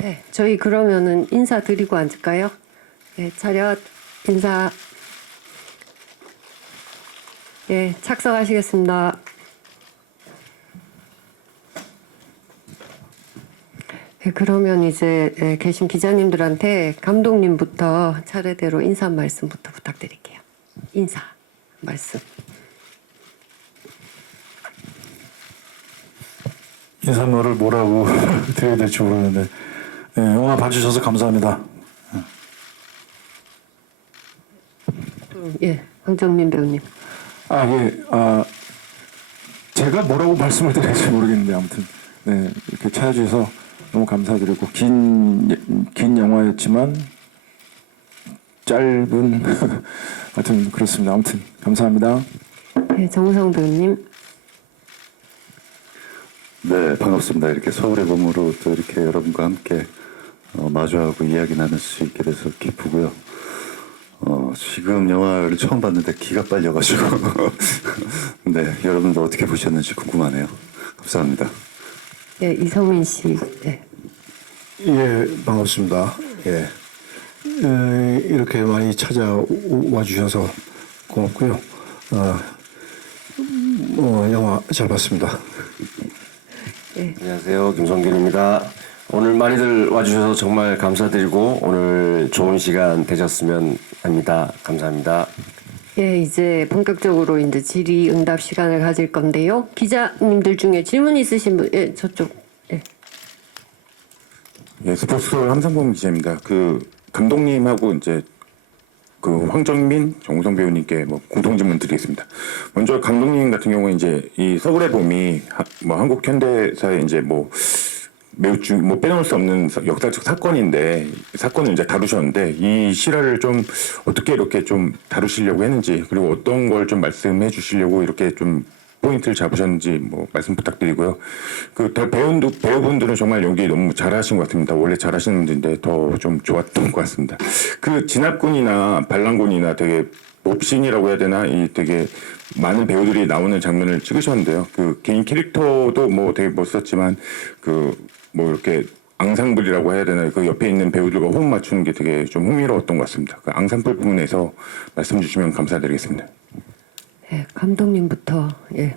네, 저희 그러면은 인사드리고 앉을까요? 네, 차렷, 인사. 예, 착석하시겠습니다. 네, 그러면 이제 계신 기자님들한테 감독님부터 차례대로 인사 말씀부터 부탁드릴게요. 인사 말씀. 인사말을 뭐라고 드려야 될지 모르겠는데, 네, 영화 봐주셔서 감사합니다. 예, 황정민 배우님. 제가 뭐라고 말씀을 드릴지 모르겠는데 아무튼 네, 이렇게 찾아주셔서 너무 감사드리고 긴 영화였지만 짧은 하여튼 그렇습니다. 아무튼 감사합니다. 예, 정우성 배우님. 네, 반갑습니다. 이렇게 서울의 봄으로 또 이렇게 여러분과 함께 마주하고 이야기 나눌 수 있게 돼서 기쁘고요. 지금 영화를 처음 봤는데 기가 빨려가지고 네, 여러분도 어떻게 보셨는지 궁금하네요. 감사합니다. 예, 이성민 씨. 예. 예, 반갑습니다. 예. 이렇게 많이 찾아와 주셔서 고맙고요. 영화 잘 봤습니다. 안녕하세요. 김성균입니다. 오늘 많이들 와주셔서 정말 감사드리고 오늘 좋은 시간 되셨으면 합니다. 감사합니다. 예, 이제 본격적으로 이제 질의응답 시간을 가질 건데요. 기자님들 중에 질문 있으신 분, 예, 저쪽. 예. 예, 스포츠서울 함상범 기자입니다. 그 감독님하고 이제 그 황정민, 정우성 배우님께 뭐 공통 질문 드리겠습니다. 먼저 감독님 같은 경우는 이제 이 서울의 봄이 뭐 한국 현대사의 이제 뭐 매우 뭐 빼놓을 수 없는 역사적 사건인데 사건을 이제 다루셨는데 이 실화를 좀 어떻게 이렇게 좀 다루시려고 했는지 그리고 어떤 걸 좀 말씀해 주시려고 이렇게 좀 포인트를 잡으셨는지 뭐 말씀 부탁드리고요. 그 배우분들은 정말 연기 너무 잘하신 것 같습니다. 원래 잘하시는 분들인데 더 좀 좋았던 것 같습니다. 그 진압군이나 반란군이나 되게 몹신이라고 해야 되나 이 되게 많은 배우들이 나오는 장면을 찍으셨는데요. 그 개인 캐릭터도 뭐 되게 멋있었지만 그 뭐 이렇게 앙상블이라고 해야 되나 그 옆에 있는 배우들과 호흡 맞추는 게 되게 좀 흥미로웠던 것 같습니다. 그 앙상블 부분에서 말씀 주시면 감사드리겠습니다. 예, 감독님부터. 예.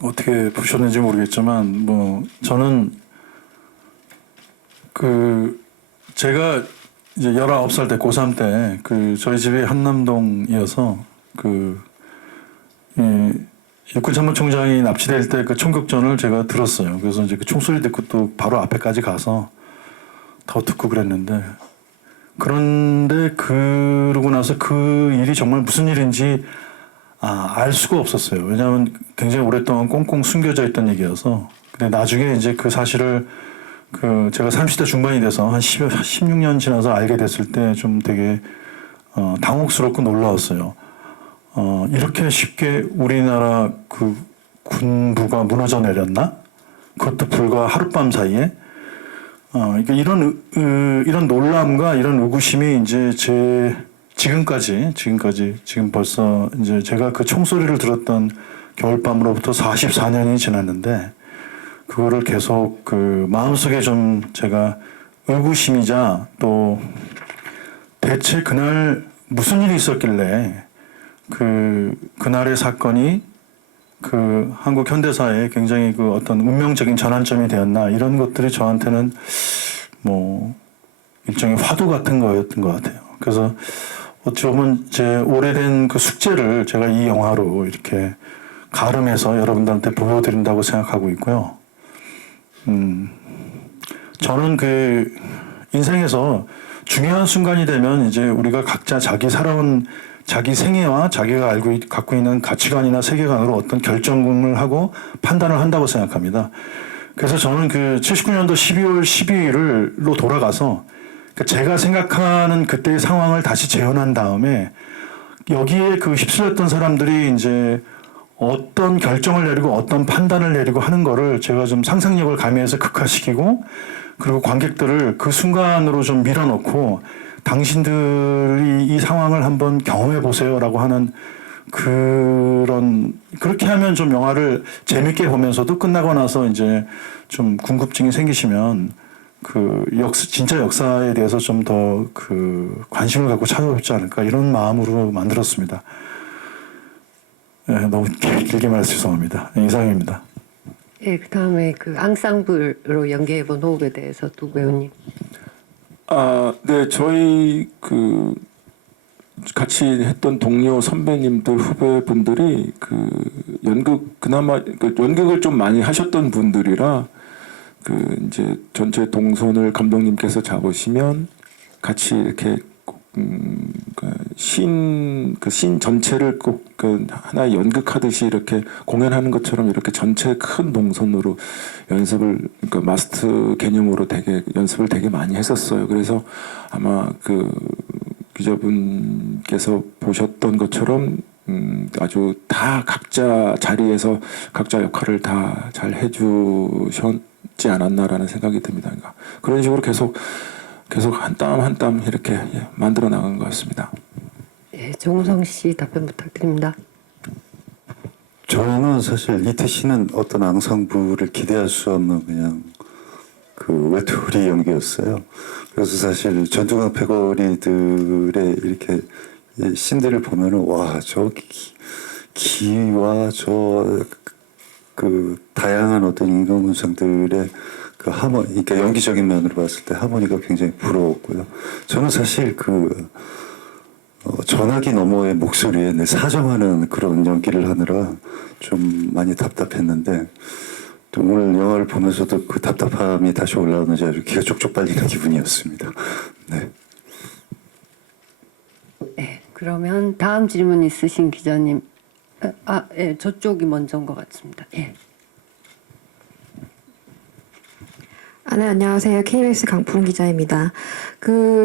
어떻게 보셨는지 모르겠지만, 뭐, 저는 제가 이제 19살 때, 고3 때, 저희 집이 한남동이어서, 육군 참모총장이 납치될 때 그 총격전을 제가 들었어요. 그래서 이제 그 총소리 듣고 또 바로 앞에까지 가서 더 듣고 그랬는데, 그런데 그러고 나서 그 일이 정말 무슨 일인지 알 수가 없었어요. 왜냐하면 굉장히 오랫동안 꽁꽁 숨겨져 있던 얘기여서. 근데 나중에 이제 그 사실을 제가 30대 중반이 돼서 한 16년 지나서 알게 됐을 때 좀 되게 당혹스럽고 놀라웠어요. 이렇게 쉽게 우리나라 그 군부가 무너져 내렸나? 그것도 불과 하룻밤 사이에. 그러니까 이런 놀람과 이런 의구심이 이제 지금 벌써 이제 제가 그 총소리를 들었던 겨울밤으로부터 44년이 지났는데 그거를 계속 마음속에 좀 제가 의구심이자 또 대체 그날 무슨 일이 있었길래 그날의 사건이 한국 현대사에 굉장히 어떤 운명적인 전환점이 되었나 이런 것들이 저한테는 뭐 일종의 화두 같은 거였던 것 같아요. 그래서 어찌 보면 제 오래된 그 숙제를 제가 이 영화로 이렇게 가름해서 여러분들한테 보여드린다고 생각하고 있고요. 저는 인생에서 중요한 순간이 되면 이제 우리가 각자 자기 살아온 자기 생애와 자기가 갖고 있는 가치관이나 세계관으로 어떤 결정을 하고 판단을 한다고 생각합니다. 그래서 저는 79년도 12월 12일로 돌아가서 제가 생각하는 그때의 상황을 다시 재현한 다음에 여기에 휩쓸렸던 사람들이 이제 어떤 결정을 내리고 어떤 판단을 내리고 하는 거를 제가 좀 상상력을 가미해서 극화시키고 그리고 관객들을 그 순간으로 좀 밀어넣고 당신들이 이 상황을 한번 경험해 보세요라고 하는 그렇게 하면 좀 영화를 재밌게 보면서도 끝나고 나서 이제 좀 궁금증이 생기시면 진짜 역사에 대해서 좀 더 관심을 갖고 찾아보지 않을까 이런 마음으로 만들었습니다. 너무 길게 말해서 죄송합니다. 이상입니다. 예, 그다음에 앙상블로 연기해본 호흡에 대해서 두 배우님. 네, 저희 같이 했던 동료 선배님들 후배분들이 그나마 연극을 좀 많이 하셨던 분들이라 이제 전체 동선을 감독님께서 잡으시면 같이 이렇게 씬 전체를 꼭 하나의 연극하듯이 이렇게 공연하는 것처럼 이렇게 전체 큰 동선으로 마스터 개념으로 되게 연습을 되게 많이 했었어요. 그래서 아마 기자분께서 보셨던 것처럼 아주 다 각자 자리에서 각자 역할을 다 잘 해주셨지 않았나라는 생각이 듭니다. 그러니까 그런 식으로 계속 한 땀 한 땀 이렇게 만들어 나간 것 같습니다. 예, 정우성 씨 답변 부탁드립니다. 저는 사실 이태 씨는 어떤 앙상블을 기대할 수 없는 그냥 외톨이 연기였어요. 그래서 사실 전두광 패거리들의 이렇게 씬들을 보면은 와, 저 기와 저 다양한 어떤 인간 군상들의 그러니까 연기적인 면으로 봤을 때 하모니가 굉장히 부러웠고요. 저는 사실 전화기 너머의 목소리에 내 사정하는 그런 연기를 하느라 좀 많이 답답했는데 또 오늘 영화를 보면서도 그 답답함이 다시 올라오는지 아주 기가 쪽쪽 빨리는 기분이었습니다. 네. 네, 그러면 다음 질문 있으신 기자님. 예, 저쪽이 먼저인 것 같습니다. 예. 네, 안녕하세요. KBS 강푸른 기자입니다.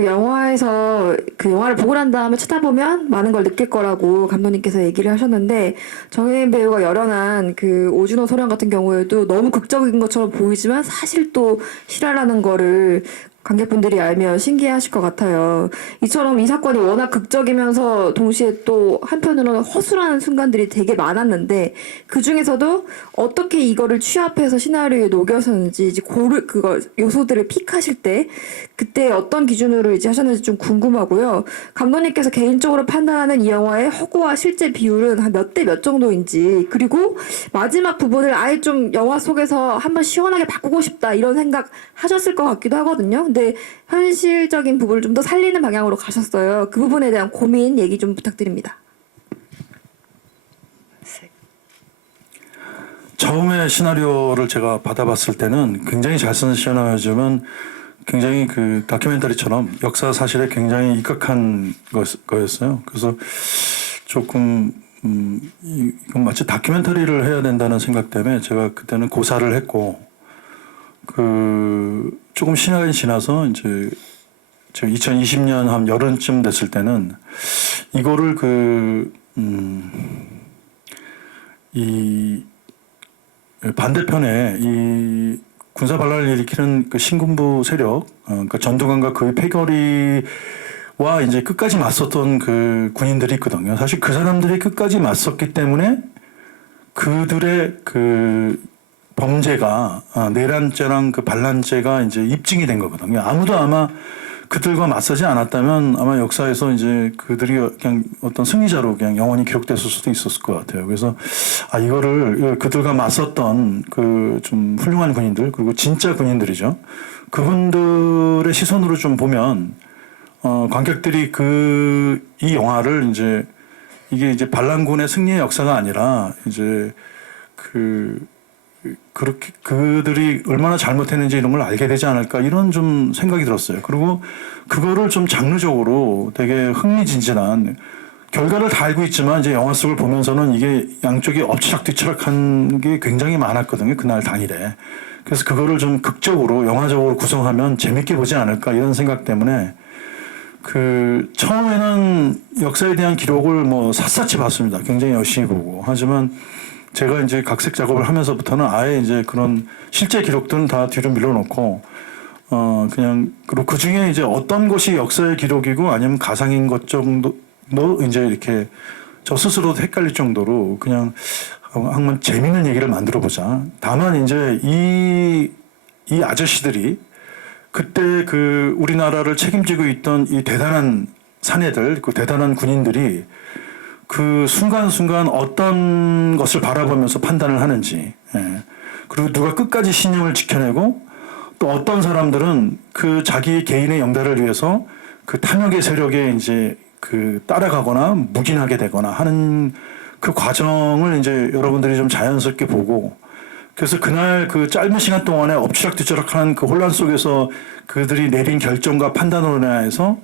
영화에서 영화를 보고 난 다음에 쳐다보면 많은 걸 느낄 거라고 감독님께서 얘기를 하셨는데, 정혜인 배우가 열연한 오준호 소령 같은 경우에도 너무 극적인 것처럼 보이지만 사실 또 실화라는 거를 관객분들이 알면 신기해하실 것 같아요. 이처럼 이 사건이 워낙 극적이면서 동시에 또 한편으로는 허술한 순간들이 되게 많았는데, 그 중에서도 어떻게 이거를 취합해서 시나리오에 녹여서는지 이제 요소들을 픽하실 때 그때 어떤 기준으로 이제 하셨는지 좀 궁금하고요. 감독님께서 개인적으로 판단하는 이 영화의 허구와 실제 비율은 한 몇 대 몇 정도인지, 그리고 마지막 부분을 아예 좀 영화 속에서 한번 시원하게 바꾸고 싶다 이런 생각 하셨을 것 같기도 하거든요. 근데 현실적인 부분을 좀 더 살리는 방향으로 가셨어요. 그 부분에 대한 고민 얘기 좀 부탁드립니다. 처음에 시나리오를 제가 받아봤을 때는 굉장히 잘 쓴 시나리오지만 굉장히 다큐멘터리처럼 역사 사실에 굉장히 입각한 거였어요. 그래서 조금 이건 마치 다큐멘터리를 해야 된다는 생각 때문에 제가 그때는 고사를 했고, 조금 시간이 지나서 이제 제가 2020년 한 여름쯤 됐을 때는 이거를 이 반대편에 이 군사 반란을 일으키는 신군부 세력, 그러니까 전두광과 그의 패거리와 이제 끝까지 맞섰던 군인들이 있거든요. 사실 그 사람들이 끝까지 맞섰기 때문에 그들의 범죄가 내란죄랑 반란죄가 이제 입증이 된 거거든요. 아무도 아마 그들과 맞서지 않았다면 아마 역사에서 이제 그들이 그냥 어떤 승리자로 그냥 영원히 기록됐을 수도 있었을 것 같아요. 그래서 이거를 그들과 맞섰던 좀 훌륭한 군인들, 그리고 진짜 군인들이죠. 그분들의 시선으로 좀 보면 관객들이 이 영화를 이게 이제 반란군의 승리의 역사가 아니라 이제 그렇게 그들이 얼마나 잘못했는지 이런 걸 알게 되지 않을까 이런 좀 생각이 들었어요. 그리고 그거를 좀 장르적으로 되게 흥미진진한 결과를 다 알고 있지만 이제 영화 속을 보면서는 이게 양쪽이 엎치락뒤치락한 게 굉장히 많았거든요. 그날 당일에. 그래서 그거를 좀 극적으로 영화적으로 구성하면 재밌게 보지 않을까 이런 생각 때문에 처음에는 역사에 대한 기록을 샅샅이 봤습니다. 굉장히 열심히 보고. 하지만 제가 이제 각색 작업을 하면서부터는 아예 이제 그런 실제 기록들은 다 뒤로 밀어놓고, 그리고 그 중에 이제 어떤 것이 역사의 기록이고 아니면 가상인 것 정도 이제 이렇게 저 스스로도 헷갈릴 정도로 그냥 한번 재밌는 얘기를 만들어 보자. 다만 이제 이 아저씨들이 그때 그 우리나라를 책임지고 있던 이 대단한 사내들, 그 대단한 군인들이 그 순간순간 어떤 것을 바라보면서 판단을 하는지, 예. 그리고 누가 끝까지 신념을 지켜내고 또 어떤 사람들은 그 자기 개인의 영달을 위해서 그 탐욕의 세력에 이제 그 따라가거나 묵인하게 되거나 하는 그 과정을 이제 여러분들이 좀 자연스럽게 보고, 그래서 그날 그 짧은 시간 동안에 엎치락뒤치락하는 그 혼란 속에서 그들이 내린 결정과 판단으로 인해서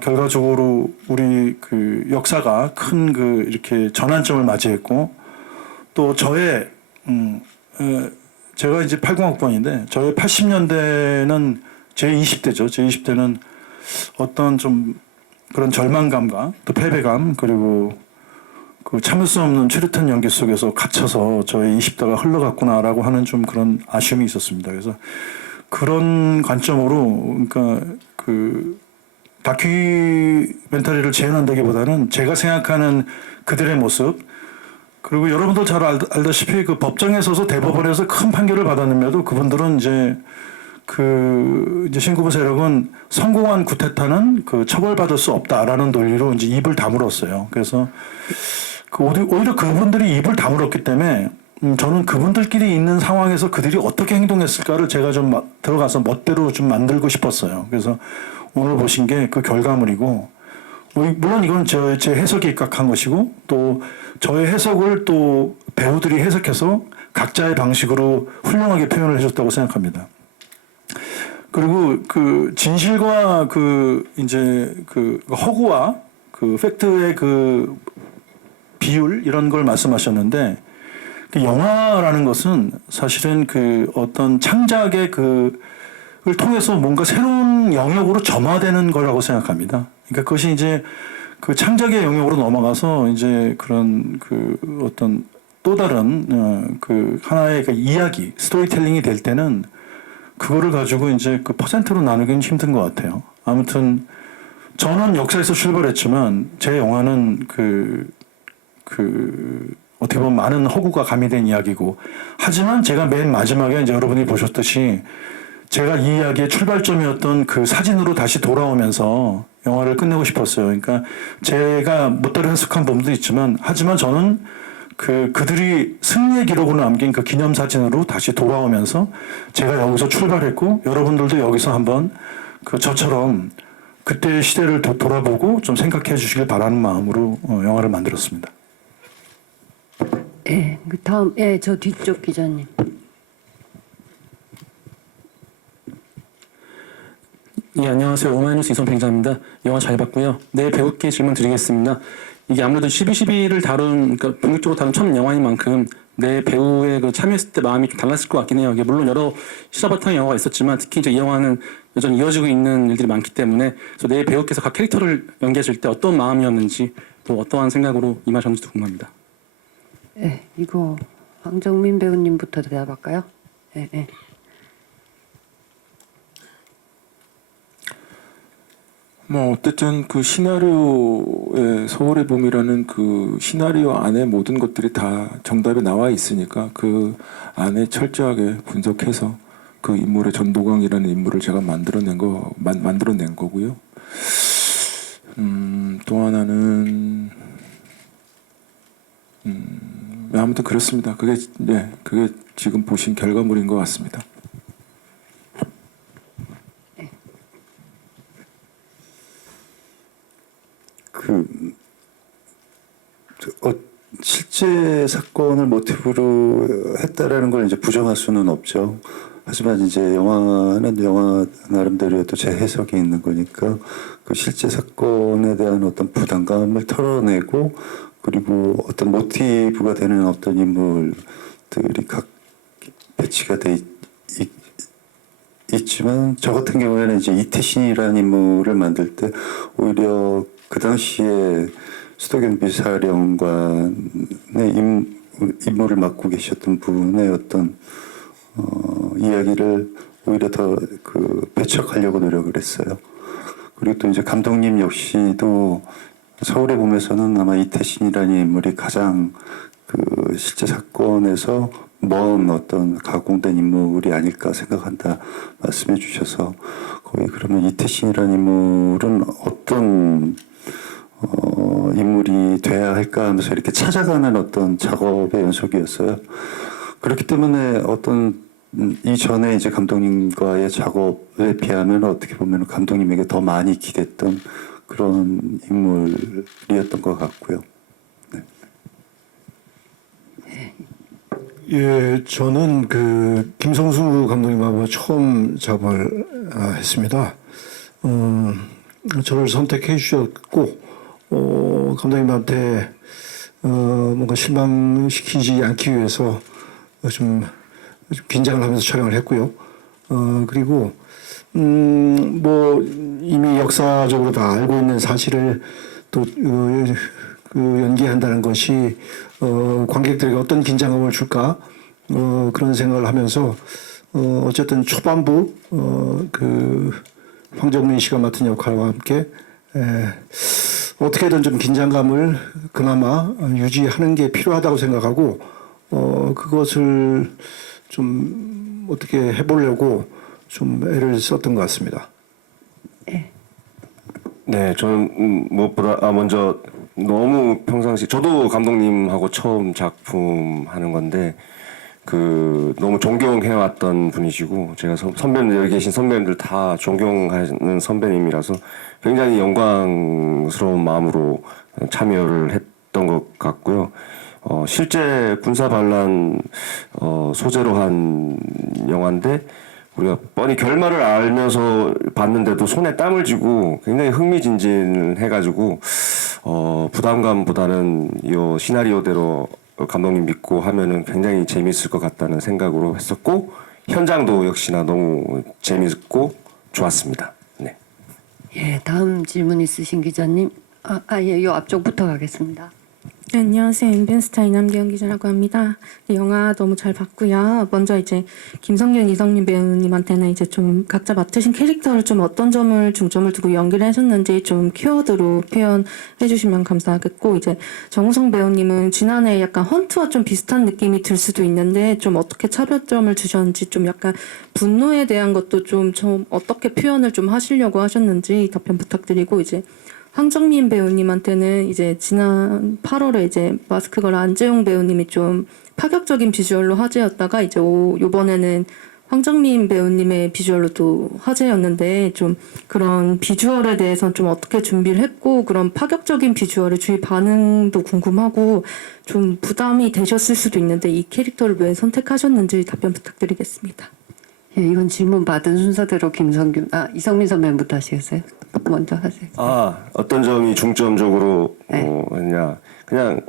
결과적으로 우리 그 역사가 큰 그 이렇게 전환점을 맞이했고, 또 저의 제가 이제 80학번인데 저의 80년대는 제 20대죠. 제 20대는 어떤 좀 그런 절망감과 또 패배감, 그리고 그 참을 수 없는 최루탄 연기 속에서 갇혀서 저의 20대가 흘러갔구나라고 하는 좀 그런 아쉬움이 있었습니다. 그래서 그런 관점으로 그러니까 그 다큐멘터리를 재현한다기보다는 제가 생각하는 그들의 모습, 그리고 여러분도 잘 알다시피 그 법정에 서서 대법원에서 큰 판결을 받았는데도 그분들은 이제 이제 신구부 세력은 성공한 쿠데타는 그 처벌받을 수 없다라는 논리로 이제 입을 다물었어요. 그래서 오히려 그분들이 입을 다물었기 때문에 저는 그분들끼리 있는 상황에서 그들이 어떻게 행동했을까를 제가 좀 들어가서 멋대로 좀 만들고 싶었어요. 그래서 오늘 보신 게 그 결과물이고, 물론 이건 제 해석이 입각한 것이고, 또 저의 해석을 또 배우들이 해석해서 각자의 방식으로 훌륭하게 표현을 해줬다고 생각합니다. 그리고 그 진실과 그 이제 그 허구와 그 팩트의 그 비율 이런 걸 말씀하셨는데, 그 영화라는 것은 사실은 그 어떤 창작의 그를 통해서 뭔가 새로운 영역으로 점화되는 거라고 생각합니다. 그러니까 그것이 이제 그 창작의 영역으로 넘어가서 이제 그런 그 어떤 또 다른 그 하나의 그 이야기, 스토리텔링이 될 때는 그거를 가지고 이제 그 퍼센트로 나누기는 힘든 것 같아요. 아무튼 저는 역사에서 출발했지만 제 영화는 어떻게 보면 많은 허구가 가미된 이야기고, 하지만 제가 맨 마지막에 이제 여러분이 보셨듯이 제가 이 이야기의 출발점이었던 그 사진으로 다시 돌아오면서 영화를 끝내고 싶었어요. 그러니까 제가 못다로 해석한 부분도 있지만, 하지만 저는 그들이 승리의 기록으로 남긴 그 기념사진으로 다시 돌아오면서 제가 여기서 출발했고, 여러분들도 여기서 한번 저처럼 그때의 시대를 돌아보고 좀 생각해 주시길 바라는 마음으로 영화를 만들었습니다. 예, 그 다음, 저 뒤쪽 기자님. 예, 안녕하세요. 오마이뉴스 이성평 기자입니다. 영화 잘 봤고요. 네, 배우께 질문 드리겠습니다. 이게 아무래도 12.12를 그러니까 본격적으로 다룬 첫 영화인 만큼 내 배우의 그 참여했을 때 마음이 좀 달랐을 것 같긴 해요. 이게 물론 여러 시사 바탕의 영화가 있었지만 특히 이제 이 영화는 여전히 이어지고 있는 일들이 많기 때문에, 그래서 내 배우께서 각 캐릭터를 연기했을 때 어떤 마음이었는지, 또 어떠한 생각으로 임하셨는지도 궁금합니다. 예, 이거 황정민 배우님부터 대답할까요? 예. 뭐 어쨌든 그 시나리오의 서울의 봄이라는 그 시나리오 안에 모든 것들이 다 정답이 나와 있으니까 그 안에 철저하게 분석해서 그 인물의 전도광이라는 인물을 제가 만들어낸 거고요. 또 하나는 아무튼 그렇습니다. 그게 지금 보신 결과물인 것 같습니다. 실제 사건을 모티브로 했다라는 걸 이제 부정할 수는 없죠. 하지만 이제 영화는 영화 나름대로의 또 제 해석이 있는 거니까 그 실제 사건에 대한 어떤 부담감을 털어내고, 그리고 어떤 모티브가 되는 어떤 인물들이 각 배치가 돼 있지만, 저 같은 경우에는 이제 이태신이라는 인물을 만들 때 오히려 그 당시에 수도경비 사령관의 임무를 맡고 계셨던 분의 어떤 이야기를 오히려 더 배척하려고 노력을 했어요. 그리고 또 이제 감독님 역시도 서울의 봄에서는 아마 이태신이라는 인물이 가장 그 실제 사건에서 먼 어떤 가공된 인물이 아닐까 생각한다 말씀해 주셔서 거의 그러면 이태신이라는 인물은 어떤 인물이 돼야 할까 하면서 이렇게 찾아가는 어떤 작업의 연속이었어요. 그렇기 때문에 어떤 이전에 이제 감독님과의 작업에 비하면 어떻게 보면 감독님에게 더 많이 기댔던 그런 인물이었던 것 같고요. 네. 예, 저는 그 김성수 감독님하고 처음 작업을 했습니다. 저를 선택해 주셨고, 감독님한테 뭔가 실망시키지 않기 위해서 좀 긴장을 하면서 촬영을 했고요. 그리고 뭐 이미 역사적으로 다 알고 있는 사실을 또 그 연기한다는 것이 관객들에게 어떤 긴장감을 줄까 그런 생각을 하면서 어쨌든 초반부 그 황정민 씨가 맡은 역할과 함께 어떻게든 좀 긴장감을 그나마 유지하는 게 필요하다고 생각하고 그것을 좀 어떻게 해보려고 좀 애를 썼던 것 같습니다. 네, 저는 무엇보다 먼저 너무 평상시 저도 감독님하고 처음 작품 하는 건데 그 너무 존경해왔던 분이시고 제가 선배님들 여기 계신 선배님들 다 존경하는 선배님이라서 굉장히 영광스러운 마음으로 참여를 했던 것 같고요. 실제 군사 반란 소재로 한 영화인데 우리가 뻔히 결말을 알면서 봤는데도 손에 땀을 쥐고 굉장히 흥미진진해가지고 부담감보다는 이 시나리오대로 감독님 믿고 하면은 굉장히 재미있을 것 같다는 생각으로 했었고 현장도 역시나 너무 재미있고 좋았습니다. 네. 예, 다음 질문 있으신 기자님. 예, 요 앞쪽부터 가겠습니다. 네, 안녕하세요. 엠비언스타 이남경 기자라고 합니다. 영화 너무 잘 봤고요. 먼저 이제 김성균, 이성민 배우님한테는 이제 좀 각자 맡으신 캐릭터를 좀 어떤 점을 중점을 두고 연기를 하셨는지 좀 키워드로 표현해 주시면 감사하겠고, 이제 정우성 배우님은 지난해 약간 헌트와 좀 비슷한 느낌이 들 수도 있는데 좀 어떻게 차별점을 주셨는지 좀 약간 분노에 대한 것도 좀 어떻게 표현을 좀 하시려고 하셨는지 답변 부탁드리고, 이제 황정민 배우님한테는 이제 지난 8월에 이제 마스크걸 안재용 배우님이 좀 파격적인 비주얼로 화제였다가 이제 요번에는 황정민 배우님의 비주얼로도 화제였는데 좀 그런 비주얼에 대해서는 좀 어떻게 준비를 했고 그런 파격적인 비주얼의 주위 반응도 궁금하고 좀 부담이 되셨을 수도 있는데 이 캐릭터를 왜 선택하셨는지 답변 부탁드리겠습니다. 예, 이건 질문 받은 순서대로 이성민 선배님부터 하시겠어요? 먼저 하세요. 어떤 점이 중점적으로 했냐. 그냥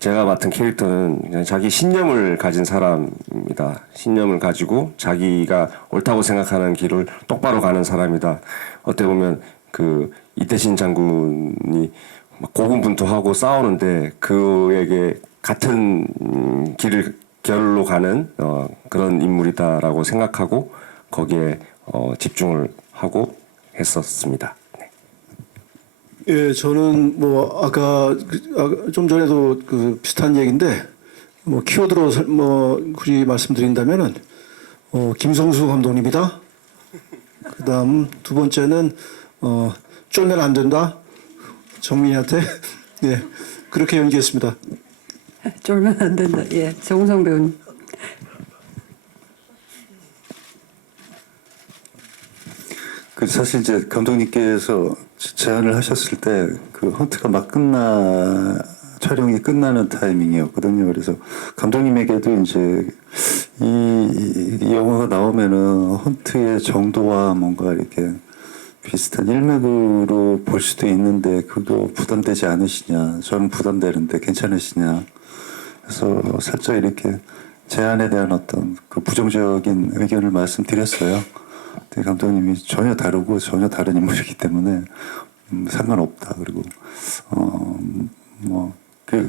제가 맡은 캐릭터는 그냥 자기 신념을 가진 사람입니다. 신념을 가지고 자기가 옳다고 생각하는 길을 똑바로 가는 사람이다. 어떻게 보면 이태신 장군이 고군분투하고 싸우는데 그에게 같은 결로 가는 그런 인물이다라고 생각하고 거기에 집중을 하고 했었습니다. 네. 예, 저는 뭐 아까 좀 전에도 비슷한 얘기인데 뭐 키워드로 굳이 말씀드린다면은 김성수 감독님이다. 그다음 두 번째는 쫄면 안 된다. 정민이한테 예 그렇게 연기했습니다. 쫄면 안 된다. 예, 정우성 배우님. 사실 이제 감독님께서 제안을 하셨을 때 그 헌트가 막 촬영이 끝나는 타이밍이었거든요. 그래서 감독님에게도 이제 이 영화가 나오면은 헌트의 정도와 뭔가 이렇게 비슷한 일맥으로 볼 수도 있는데 그거 부담되지 않으시냐? 저는 부담되는데 괜찮으시냐? 그래서 살짝 이렇게 제안에 대한 어떤 그 부정적인 의견을 말씀드렸어요. 근데 감독님이 전혀 다르고 전혀 다른 인물이기 때문에 상관없다. 그리고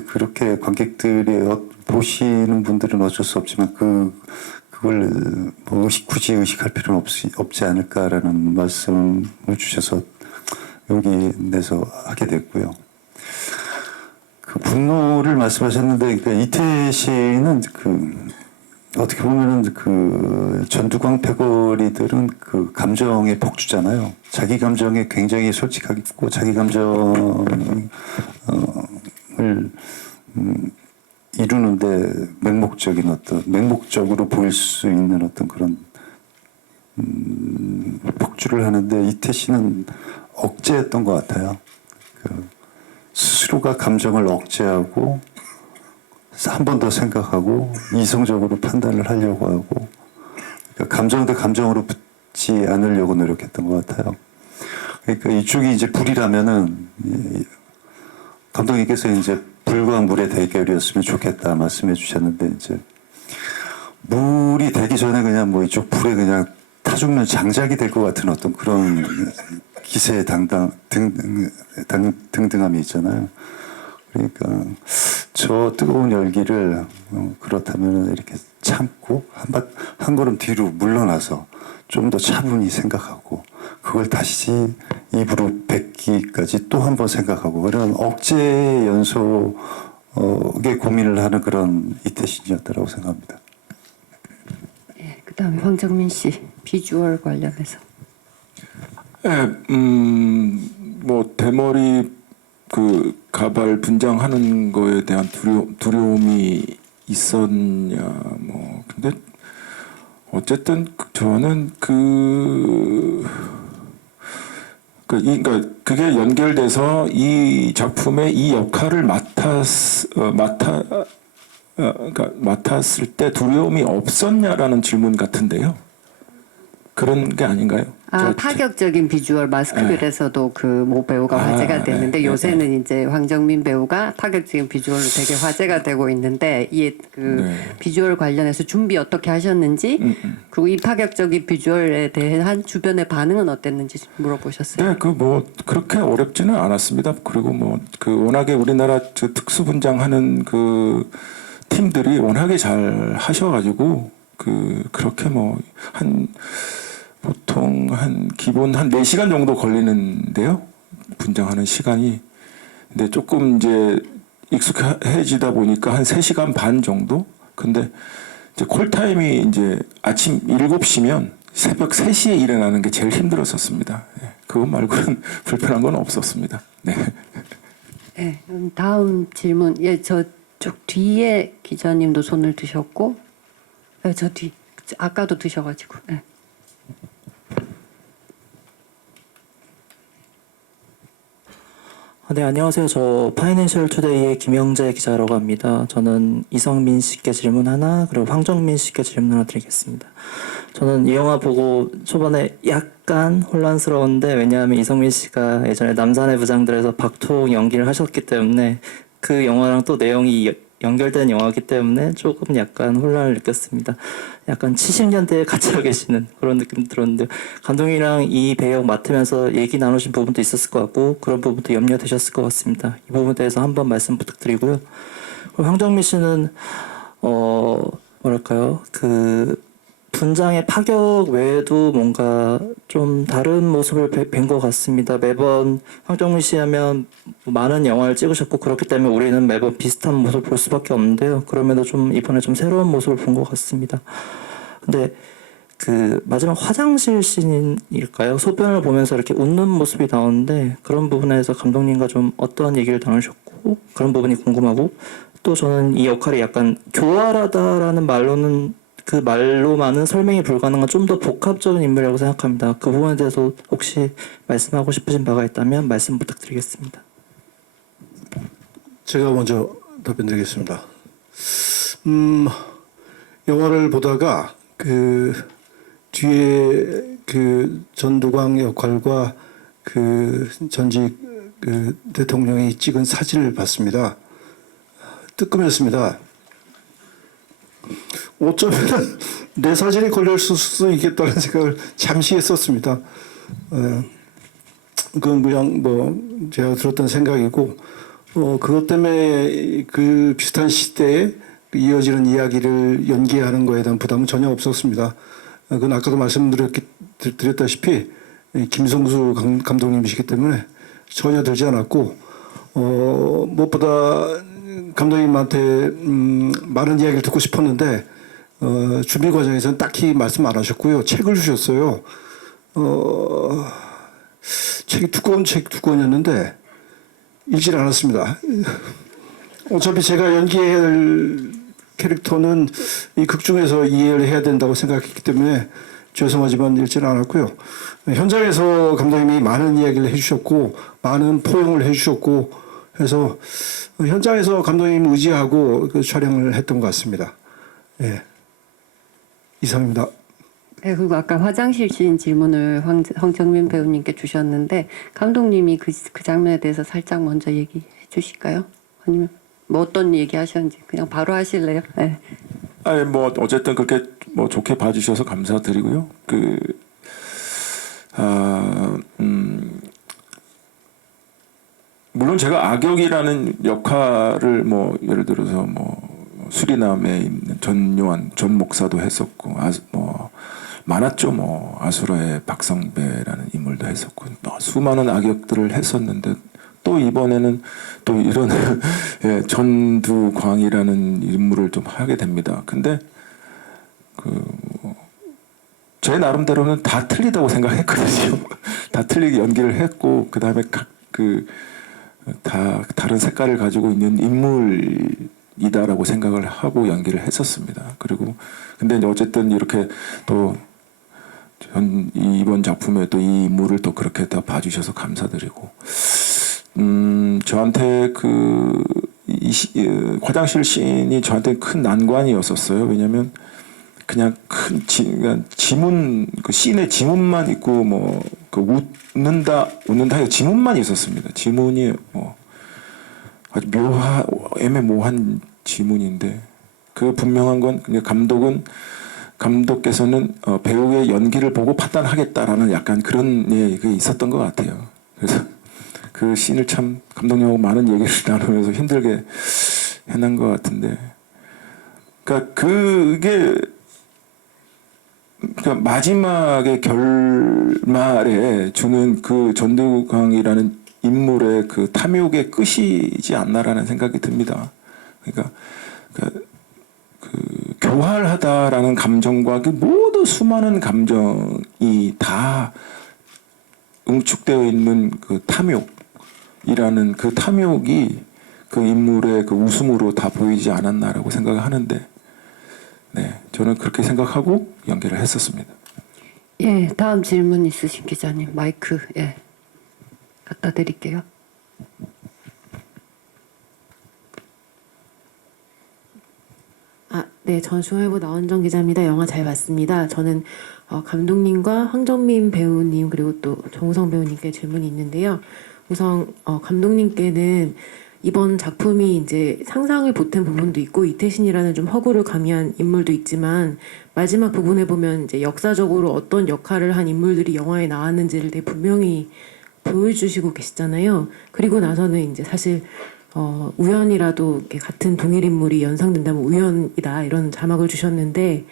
그렇게 관객들이 보시는 분들은 어쩔 수 없지만 그걸 굳이 의식할 필요는 없지 않을까라는 말씀을 주셔서 용기 내서 하게 됐고요. 그 분노를 말씀하셨는데, 그러니까 이태 씨는 어떻게 보면은 전두광 패거리들은 그 감정의 폭주잖아요. 자기 감정에 굉장히 솔직하고 자기 감정을 이루는데 맹목적으로 보일 수 있는 어떤 그런 폭주를 하는데, 이태 씨는 억제했던 것 같아요. 스스로가 감정을 억제하고 한 번 더 생각하고 이성적으로 판단을 하려고 하고, 그러니까 감정도 감정으로 붙지 않으려고 노력했던 것 같아요. 그러니까 이쪽이 이제 불이라면은 감독님께서 이제 불과 물의 대결이었으면 좋겠다 말씀해 주셨는데, 이제 물이 되기 전에 그냥 뭐 이쪽 불에 그냥 타 죽는 장작이 될 것 같은 어떤 그런 기세등등함이 있잖아요. 그러니까 저 뜨거운 열기를 그렇다면 이렇게 참고 한 걸음 뒤로 물러나서 좀 더 차분히 생각하고, 그걸 다시 입으로 뱉기까지 또 한 번 생각하고, 그런 억제 연속의 고민을 하는 그런 이태신이었다라고 생각합니다. 예, 그다음에 황정민 씨 비주얼 관련해서. 뭐 대머리 그 가발 분장하는 거에 대한 두려움이 있었냐, 뭐 근데 어쨌든 저는 그러니까 그게 연결돼서 이 작품의 이 역할을 맡았을 때 두려움이 없었냐라는 질문 같은데요. 그런 게 아닌가요? 파격적인 비주얼 마스크빌에서도 그 모 배우가 화제가 됐는데, 요새는 이제 황정민 배우가 파격적인 비주얼로 되게 화제가 되고 있는데, 이 비주얼 관련해서 준비 어떻게 하셨는지, 그리고 이 파격적인 비주얼에 대한 주변의 반응은 어땠는지 물어보셨어요. 네, 뭐 그렇게 어렵지는 않았습니다. 그리고 뭐 워낙에 우리나라 특수 분장하는 팀들이 워낙에 잘 하셔가지고 그렇게 뭐 보통 기본 4시간 정도 걸리는데요. 분장하는 시간이. 근데 조금 이제 익숙해지다 보니까 한 3시간 반 정도? 근데 이제 콜타임이 이제 아침 7시면 새벽 3시에 일어나는 게 제일 힘들었었습니다. 그거 말고는 불편한 건 없었습니다. 네. 네, 다음 질문. 예, 저쪽 뒤에 기자님도 손을 드셨고, 저 뒤. 아까도 드셔가지고. 네. 네, 안녕하세요. 저 파이낸셜 투데이의 김영재 기자라고 합니다. 저는 이성민 씨께 질문 하나, 그리고 황정민 씨께 질문 하나 드리겠습니다. 저는 이 영화 보고 초반에 약간 혼란스러웠는데, 왜냐하면 이성민 씨가 예전에 남산의 부장들에서 박통 연기를 하셨기 때문에 그 영화랑 또 내용이 연결된 영화이기 때문에 조금 약간 혼란을 느꼈습니다. 약간 70년대에 갇혀 계시는 그런 느낌 들었는데, 감독이랑 이 배역 맡으면서 얘기 나누신 부분도 있었을 것 같고, 그런 부분도 염려되셨을 것 같습니다. 이 부분에 대해서 한번 말씀 부탁드리고요. 그리고 황정민 씨는 뭐랄까요, 분장의 파격 외에도 뭔가 좀 다른 모습을 뵌 것 같습니다. 매번 황정민 씨 하면 많은 영화를 찍으셨고, 그렇기 때문에 우리는 매번 비슷한 모습을 볼 수밖에 없는데요. 그럼에도 좀 이번에 좀 새로운 모습을 본 것 같습니다. 근데 마지막 화장실 씬일까요? 소변을 보면서 이렇게 웃는 모습이 나오는데, 그런 부분에서 감독님과 좀 어떠한 얘기를 나누셨고, 그런 부분이 궁금하고, 또 저는 이 역할이 약간 교활하다라는 말로만은 설명이 불가능한 좀 더 복합적인 인물이라고 생각합니다. 그 부분에 대해서 혹시 말씀하고 싶으신 바가 있다면 말씀 부탁드리겠습니다. 제가 먼저 답변드리겠습니다. 영화를 보다가 뒤에 전두광 역할과 전직 대통령이 찍은 사진을 봤습니다. 뜨끔했습니다. 어쩌면 내 사진이 걸릴 수 있겠다는 생각을 잠시 했었습니다. 그건 그냥 뭐 제가 들었던 생각이고, 그것 때문에 비슷한 시대에 이어지는 이야기를 연기하는 거에 대한 부담은 전혀 없었습니다. 그건 아까도 말씀드렸다시피 김성수 감독님이시기 때문에 전혀 들지 않았고 무엇보다 감독님한테 많은 이야기를 듣고 싶었는데 준비 과정에서는 딱히 말씀 안 하셨고요. 책을 주셨어요. 책이 두꺼운 두 권이었는데 읽질 않았습니다. 어차피 제가 연기해야 할 캐릭터는 이 극 중에서 이해를 해야 된다고 생각했기 때문에 죄송하지만 읽지는 않았고요. 현장에서 감독님이 많은 이야기를 해주셨고 많은 포용을 해주셨고 해서 현장에서 감독님 의지하고 그 촬영을 했던 것 같습니다. 예. 이상입니다. 네, 그리고 아까 화장실 씬 질문을 황정민 배우님께 주셨는데 감독님이 그 장면에 대해서 살짝 먼저 얘기해 주실까요? 아니면 뭐 어떤 얘기 하셨는지 그냥 바로 하실래요? 네. 아니 뭐 어쨌든 그렇게 뭐 좋게 봐주셔서 감사드리고요. 물론 제가 악역이라는 역할을 뭐 예를 들어서 뭐 수리남에 있는 전요한 전 목사도 했었고 뭐 많았죠. 뭐 아수라의 박성배라는 인물도 했었고 수많은 악역들을 했었는데 또 이번에는 또 이런 예, 전두광이라는 인물을 좀 하게 됩니다. 근데 제 나름대로는 다 틀리다고 생각했거든요. 다 틀리게 연기를 했고 그 다음에 다 다른 색깔을 가지고 있는 인물이다라고 생각을 하고 연기를 했었습니다. 그리고 근데 이제 어쨌든 이렇게 또 이번 작품에 또 이 인물을 또 그렇게 다 봐주셔서 감사드리고 저한테 화장실 씬이 저한테 큰 난관이었었어요. 왜냐면 그냥 큰 지문 그 씬에 지문만 있고 뭐 웃는다 지문만 있었습니다. 지문이 뭐 아주 애매모호한 지문인데 그 분명한 건 그냥 감독께서는 배우의 연기를 보고 판단하겠다라는 약간 그런 게 있었던 것 같아요. 그래서 그 씬을 참 감독님하고 많은 얘기를 나누면서 힘들게 해낸 것 같은데, 그러니까 그게 마지막에 결말에 주는 그 전두광이라는 인물의 그 탐욕의 끝이지 않나라는 생각이 듭니다. 그러니까 그 교활하다라는 감정과 그 모두 수많은 감정이 다 응축되어 있는 그 탐욕이라는 그 탐욕이 그 인물의 그 웃음으로 다 보이지 않았나라고 생각을 하는데, 네, 저는 그렇게 생각하고 연기를 했었습니다. 예, 다음 질문 있으신 기자님 마이크 갖다 드릴게요. 네, 전 중앙일보 나원정 기자입니다. 영화 잘 봤습니다. 저는 감독님과 황정민 배우님 그리고 또 정우성 배우님께 질문이 있는데요. 우선 감독님께는 이번 작품이 이제 상상을 보탠 부분도 있고 이태신이라는 좀 허구를 가미한 인물도 있지만 마지막 부분에 보면 이제 역사적으로 어떤 역할을 한 인물들이 영화에 나왔는지를 되게 분명히 보여주시고 계시잖아요. 그리고 나서는 이제 사실 우연이라도 이렇게 같은 동일 인물이 연상된다면 우연이다 이런 자막을 주셨는데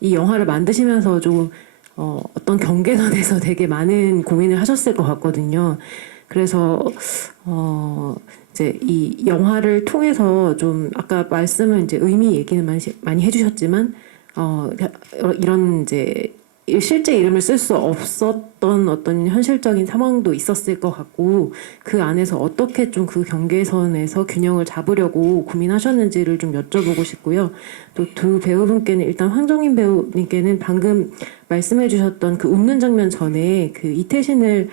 이 영화를 만드시면서 좀 어떤 경계선에서 되게 많은 고민을 하셨을 것 같거든요. 그래서 이제 이 영화를 통해서 좀 아까 말씀을 이제 의미 얘기는 많이 해주셨지만 이런 이제 실제 이름을 쓸 수 없었던 어떤 현실적인 상황도 있었을 것 같고 그 안에서 어떻게 좀 그 경계선에서 균형을 잡으려고 고민하셨는지를 좀 여쭤보고 싶고요. 또 두 배우분께는 일단 황정민 배우님께는 방금 말씀해주셨던 그 웃는 장면 전에 그 이태신을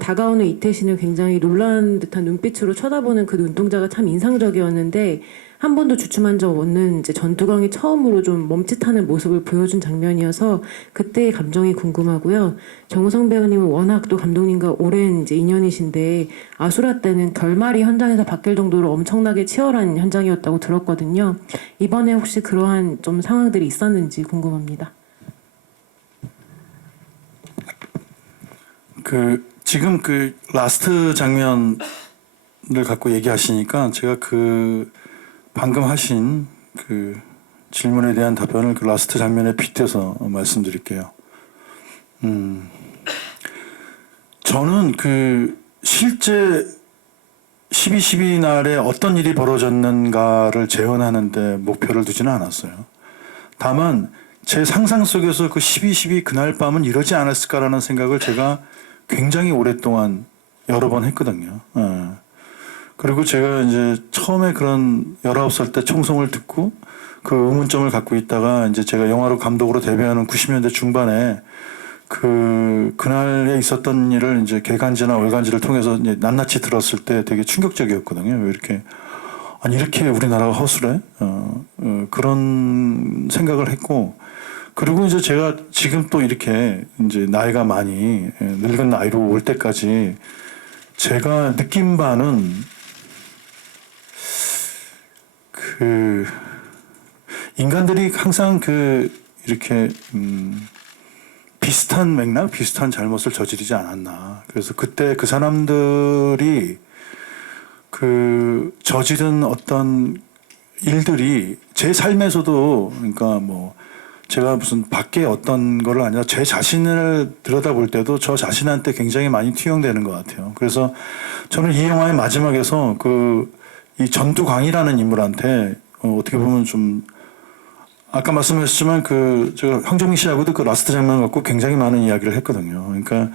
다가오는 이태신을 굉장히 놀란 듯한 눈빛으로 쳐다보는 그 눈동자가 참 인상적이었는데 한 번도 주춤한 적 없는 이제 전두광이 처음으로 좀 멈칫하는 모습을 보여준 장면이어서 그때의 감정이 궁금하고요. 정우성 배우님은 워낙 또 감독님과 오랜 이제 인연이신데 아수라 때는 결말이 현장에서 바뀔 정도로 엄청나게 치열한 현장이었다고 들었거든요. 이번에 혹시 그러한 좀 상황들이 있었는지 궁금합니다. 지금 그 라스트 장면을 갖고 얘기하시니까 제가 방금 하신 그 질문에 대한 답변을 그 라스트 장면에 빗대서 말씀드릴게요. 저는 실제 12.12 날에 어떤 일이 벌어졌는가를 재현하는데 목표를 두지는 않았어요. 다만 제 상상 속에서 그 12.12 그날 밤은 이러지 않았을까라는 생각을 제가 굉장히 오랫동안 여러 번 했거든요. 예. 그리고 제가 이제 처음에 그런 19살 때 총성을 듣고 그 의문점을 갖고 있다가 이제 제가 영화로 감독으로 데뷔하는 90년대 중반에 그날에 있었던 일을 이제 개간지나 월간지를 통해서 이제 낱낱이 들었을 때 되게 충격적이었거든요. 왜 이렇게 아니 이렇게 우리나라가 허술해? 그런 생각을 했고, 그리고 이제 제가 지금 또 이렇게 이제 나이가 많이 늙은 나이로 올 때까지 제가 느낀 바는 그 인간들이 항상 그 이렇게 비슷한 맥락, 비슷한 잘못을 저지르지 않았나. 그래서 그때 그 사람들이 그 저지른 어떤 일들이 제 삶에서도, 그러니까 뭐 제가 무슨 밖에 어떤 거를 아니라 제 자신을 들여다볼 때도 저 자신한테 굉장히 많이 투영되는 것 같아요. 그래서 저는 이 영화의 마지막에서 이 전두광이라는 인물한테 어떻게 보면 좀 아까 말씀하셨지만 제가 황정민 씨하고도 그 라스트 장면 갖고 굉장히 많은 이야기를 했거든요. 그러니까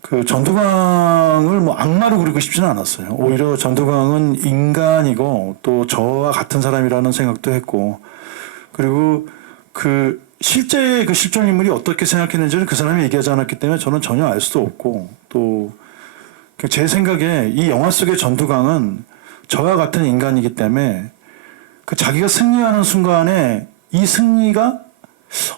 그 전두광을 뭐 악마로 그리고 싶지는 않았어요. 오히려 전두광은 인간이고 또 저와 같은 사람이라는 생각도 했고, 그리고 실제 그 실존 인물이 어떻게 생각했는지를 그 사람이 얘기하지 않았기 때문에 저는 전혀 알 수도 없고, 또 제 생각에 이 영화 속의 전두광은 저와 같은 인간이기 때문에 그 자기가 승리하는 순간에 이 승리가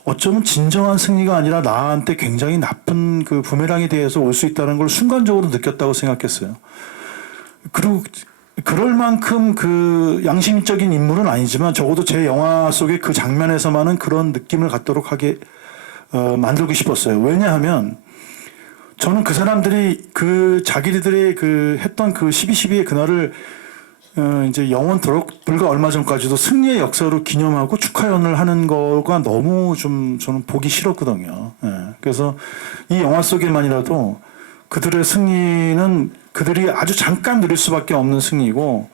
어쩌면 진정한 승리가 아니라 나한테 굉장히 나쁜 그 부메랑이 대해서 올 수 있다는 걸 순간적으로 느꼈다고 생각했어요. 그리고 그럴 만큼 그 양심적인 인물은 아니지만 적어도 제 영화 속의 그 장면에서만은 그런 느낌을 갖도록 하게 만들고 싶었어요. 왜냐하면 저는 그 사람들이 자기들이 했던 12.12의 그날을 이제 영원토록 불과 얼마 전까지도 승리의 역사로 기념하고 축하연을 하는 거가 너무 좀 저는 보기 싫었거든요. 예. 그래서 이 영화 속에만이라도 그들의 승리는 그들이 아주 잠깐 누릴 수밖에 없는 승리고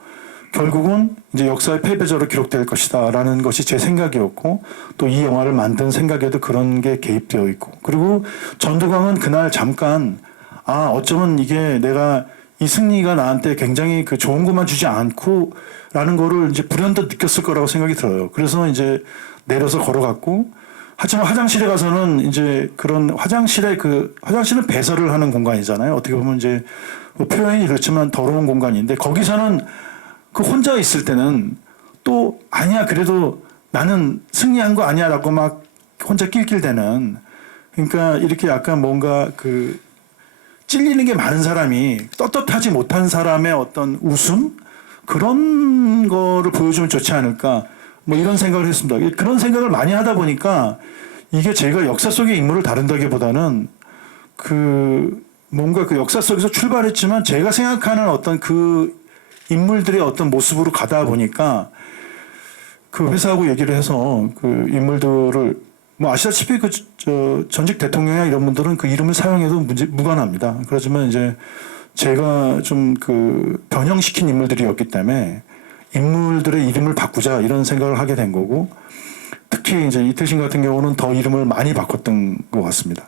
결국은 이제 역사의 패배자로 기록될 것이다라는 것이 제 생각이었고, 또 이 영화를 만든 생각에도 그런 게 개입되어 있고, 그리고 전두광은 그날 잠깐 어쩌면 이게 내가 이 승리가 나한테 굉장히 그 좋은 것만 주지 않고 라는 거를 이제 불현듯 느꼈을 거라고 생각이 들어요. 그래서 이제 내려서 걸어갔고, 하지만 화장실에 가서는 이제 그런 화장실은 배설을 하는 공간이잖아요. 어떻게 보면 이제 뭐 표현이 그렇지만 더러운 공간인데, 거기서는 그 혼자 있을 때는 또 아니야 그래도 나는 승리한 거 아니야 라고 막 혼자 낄낄대는, 그러니까 이렇게 약간 뭔가 찔리는 게 많은 사람이 떳떳하지 못한 사람의 어떤 웃음? 그런 거를 보여주면 좋지 않을까, 뭐 이런 생각을 했습니다. 그런 생각을 많이 하다 보니까 이게 제가 역사 속의 인물을 다룬다기보다는 뭔가 그 역사 속에서 출발했지만 제가 생각하는 어떤 그 인물들의 어떤 모습으로 가다 보니까 그 회사하고 얘기를 해서 그 인물들을 뭐 아시다시피 전직 대통령이나 이런 분들은 그 이름을 사용해도 무관합니다. 그렇지만 이제 제가 좀 변형시킨 인물들이었기 때문에 인물들의 이름을 바꾸자 이런 생각을 하게 된 거고, 특히 이제 이태신 같은 경우는 더 이름을 많이 바꿨던 것 같습니다.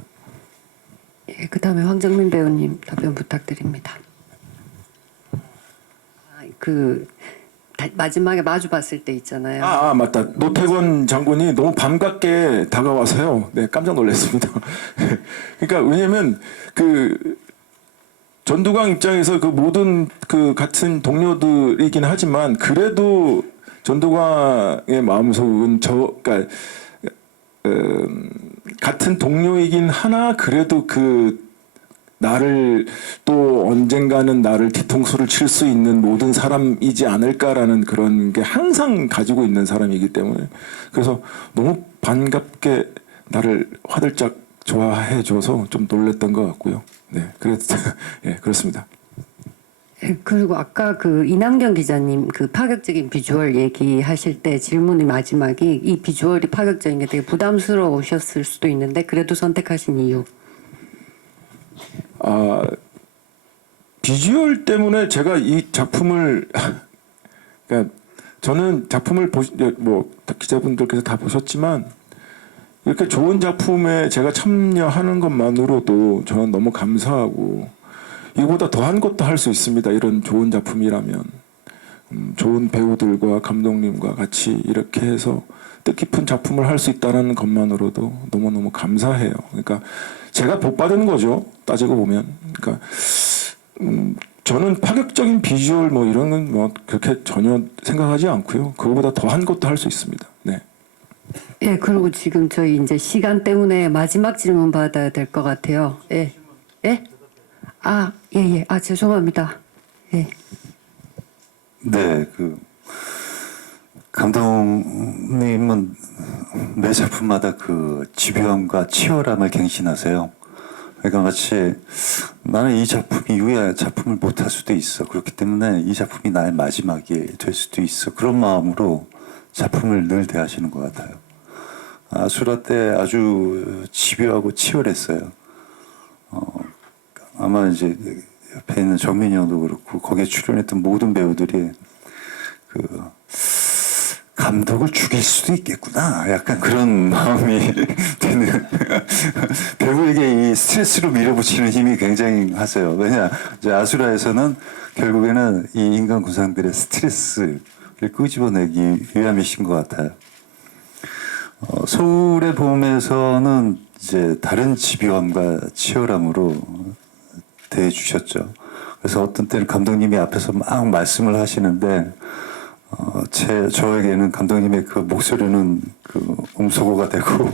예, 그다음에 황정민 배우님 답변 부탁드립니다. 마지막에 마주 봤을 때 있잖아요. 맞다. 노태권 장군이 너무 반갑게 다가와서요. 네, 깜짝 놀랐습니다. 그러니까 왜냐면 전두광 입장에서 모든 같은 동료들이긴 하지만 그래도 전두광의 마음속은 그러니까 같은 동료이긴 하나 그래도 나를 또 언젠가는 나를 뒤통수를 칠 수 있는 모든 사람이지 않을까라는 그런 게 항상 가지고 있는 사람이기 때문에, 그래서 너무 반갑게 나를 화들짝 좋아해줘서 좀 놀랬던 것 같고요. 네, 예, 그렇습니다. 그리고 아까 이남경 기자님 파격적인 비주얼 얘기하실 때 질문의 마지막이 이 비주얼이 파격적인 게 되게 부담스러우셨을 수도 있는데 그래도 선택하신 이유. 비주얼 때문에 제가 이 작품을 그러니까 저는 작품을 뭐 기자분들께서 다 보셨지만 이렇게 좋은 작품에 제가 참여하는 것만으로도 저는 너무 감사하고 이보다 더한 것도 할 수 있습니다. 이런 좋은 작품이라면 좋은 배우들과 감독님과 같이 이렇게 해서 뜻깊은 작품을 할 수 있다는 것만으로도 너무너무 감사해요. 그러니까 제가 복 받은 거죠. 따지고 보면. 그러니까 저는 파격적인 비주얼 뭐 이런 건 뭐 그렇게 전혀 생각하지 않고요. 그거보다 더한 것도 할 수 있습니다. 네. 예, 그리고 지금 저희 이제 시간 때문에 마지막 질문 받아야 될 것 같아요. 예. 예? 아, 예, 예. 아, 죄송합니다. 예. 네, 그 감독님은 매 작품마다 그 집요함과 치열함을 갱신하세요. 그러니까 마치 나는 이 작품 이후에 작품을 못할 수도 있어. 그렇기 때문에 이 작품이 나의 마지막이 될 수도 있어. 그런 마음으로 작품을 늘 대하시는 것 같아요. 아수라 때 아주 집요하고 치열했어요. 아마 이제 옆에 있는 정민이 형도 그렇고 거기에 출연했던 모든 배우들이 그 감독을 죽일 수도 있겠구나. 약간 그런 마음이 드는 배우에게 이 스트레스로 밀어붙이는 힘이 굉장히 하세요. 왜냐 이제 아수라에서는 결국에는 이 인간 구상들의 스트레스를 끄집어내기 위함이신 것 같아요. 서울의 봄에서는 이제 다른 집요함과 치열함으로 대해주셨죠. 그래서 어떤 때는 감독님이 앞에서 막 말씀을 하시는데 저에게는 감독님의 그 목소리는 그 음소거가 되고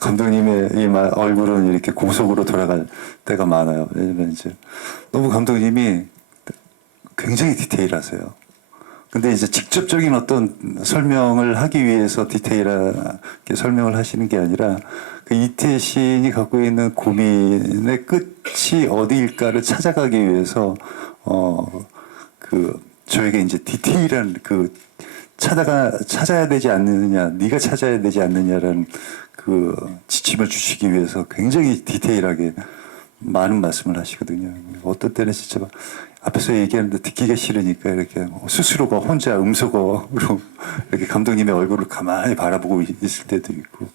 감독님의 이 얼굴은 이렇게 고속으로 돌아갈 때가 많아요. 왜냐면 이제 너무 감독님이 굉장히 디테일하세요. 근데 이제 직접적인 어떤 설명을 하기 위해서 디테일하게 설명을 하시는 게 아니라 그 이태신이 갖고 있는 고민의 끝이 어디일까를 찾아가기 위해서 그 저에게 이제 디테일한 그 찾아야 되지 않느냐, 네가 찾아야 되지 않느냐라는 그 지침을 주시기 위해서 굉장히 디테일하게 많은 말씀을 하시거든요. 어떤 때는 진짜 막 앞에서 얘기하는데 듣기가 싫으니까 이렇게 스스로가 혼자 음소거로 이렇게 감독님의 얼굴을 가만히 바라보고 있을 때도 있고.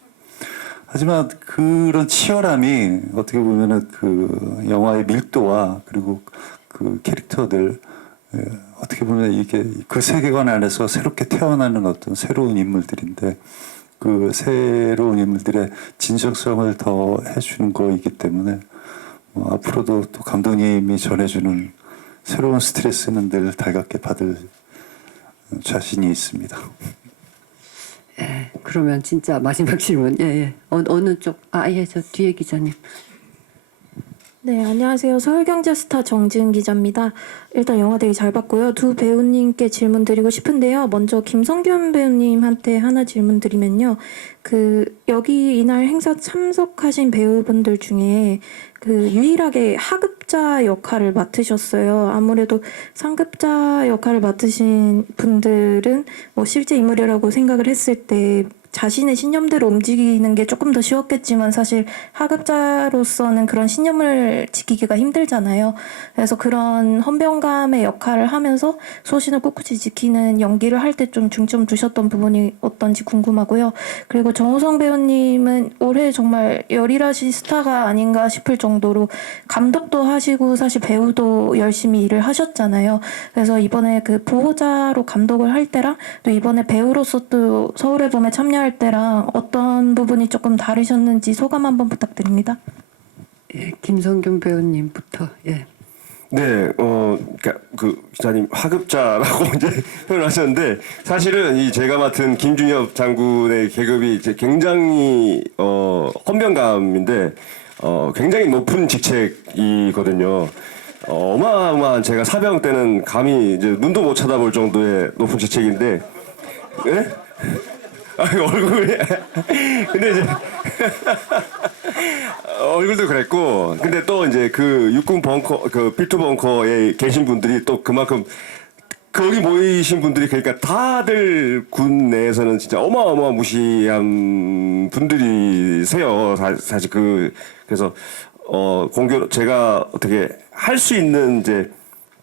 하지만 그런 치열함이 어떻게 보면은 그 영화의 밀도와 그리고 그 캐릭터들 어떻게 보면 이게 그 세계관 안에서 새롭게 태어나는 어떤 새로운 인물들인데 그 새로운 인물들의 진정성을 더 해주는 거이기 때문에 앞으로도 또 감독님이 전해주는 새로운 스트레스는 늘 달갑게 받을 자신이 있습니다. 예, 그러면 진짜 마지막 질문. 예, 예. 어느 쪽? 아, 예, 저 뒤에 기자님. 네, 안녕하세요. 서울경제스타 정지은 기자입니다. 일단 영화 되게 잘 봤고요. 두 배우님께 질문 드리고 싶은데요. 먼저 김성균 배우님한테 하나 질문 드리면요. 여기 이날 행사 참석하신 배우분들 중에 유일하게 하급자 역할을 맡으셨어요. 아무래도 상급자 역할을 맡으신 분들은 실제 인물이라고 생각을 했을 때 자신의 신념대로 움직이는 게 조금 더 쉬웠겠지만 사실 하급자로서는 그런 신념을 지키기가 힘들잖아요. 그래서 그런 헌병감의 역할을 하면서 소신을 꿋꿋이 지키는 연기를 할 때 좀 중점 두셨던 부분이 어떤지 궁금하고요. 그리고 정우성 배우님은 올해 정말 열일하신 스타가 아닌가 싶을 정도로 감독도 하시고 사실 배우도 열심히 일을 하셨잖아요. 그래서 이번에 그 보호자로 감독을 할 때랑 또 이번에 배우로서 또 서울의 봄에 참여할 때랑 어떤 부분이 조금 다르셨는지 소감 한번 부탁드립니다. 예, 김성균 배우님부터. 예. 네, 그러니까 그 기자님 하급자라고 이제 표현하셨는데 사실은 제가 맡은 김준엽 장군의 계급이 이제 굉장히 헌병감인데 굉장히 높은 직책이거든요. 어마어마한 제가 사병 때는 감히 이제 눈도 못 쳐다볼 정도의 높은 직책인데, 예? 얼굴이 근데 이제 얼굴도 그랬고 근데 또 이제 그 육군 벙커 그 B2 벙커에 계신 분들이 또 그만큼 거기 모이신 분들이 그러니까 다들 군 내에서는 진짜 어마어마무시한 분들이세요. 사실 그래서 공교 제가 어떻게 할 수 있는 이제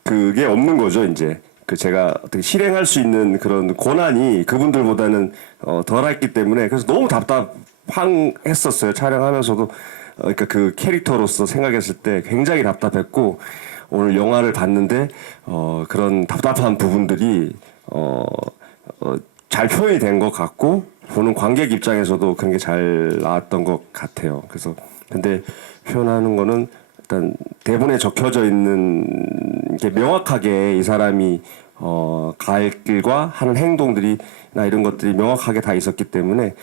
그게 없는 거죠. 이제 그 제가 어떻게 실행할 수 있는 그런 권한이 그분들보다는 덜했기 때문에 그래서 너무 답답했었어요. 촬영하면서도 그러니까 그 캐릭터로서 생각했을 때 굉장히 답답했고 오늘 영화를 봤는데 그런 답답한 부분들이 잘 표현이 된 것 같고 보는 관객 입장에서도 그런 게 잘 나왔던 것 같아요. 그래서 근데 표현하는 거는 일단 대본에 적혀져 있는 게 명확하게 이 사람이 갈 길과 하는 행동들이 나 이런 것들이 명확하게 다 있었기 때문에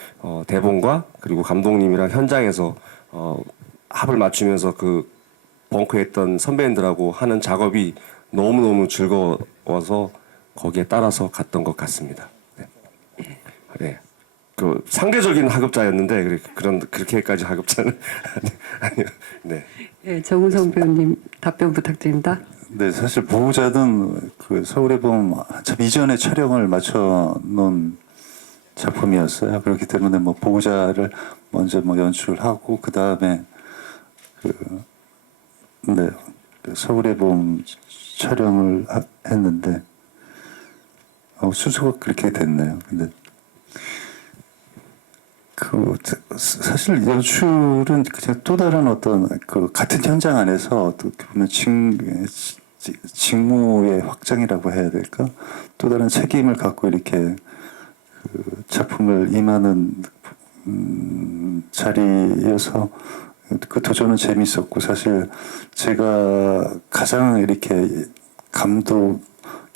대본과 그리고 감독님이랑 현장에서 합을 맞추면서 그 벙커에 있던 선배님들하고 하는 작업이 너무너무 즐거워서 거기에 따라서 갔던 것 같습니다. 네. 네. 그 상대적인 하급자였는데 그렇게까지 하급자는 아니요. 네. 예, 정우성 배우님 답변 부탁드립니다. 네, 사실 보호자는 그 서울의 봄 한참 이전에 촬영을 마쳐 놓은 작품이었어요. 그렇기 때문에 뭐 보호자를 먼저 뭐 연출하고 그 다음에 그 서울의 봄 촬영을 했는데 순서가 그렇게 됐네요. 근데 그 사실 연출은 그냥 또 다른 어떤 그 같은 현장 안에서 어떻게 보면 직무의 확장이라고 해야 될까? 또 다른 책임을 갖고 이렇게 그 작품을 임하는 자리여서 그 도전은 재밌었고 사실 제가 가장 이렇게 감독이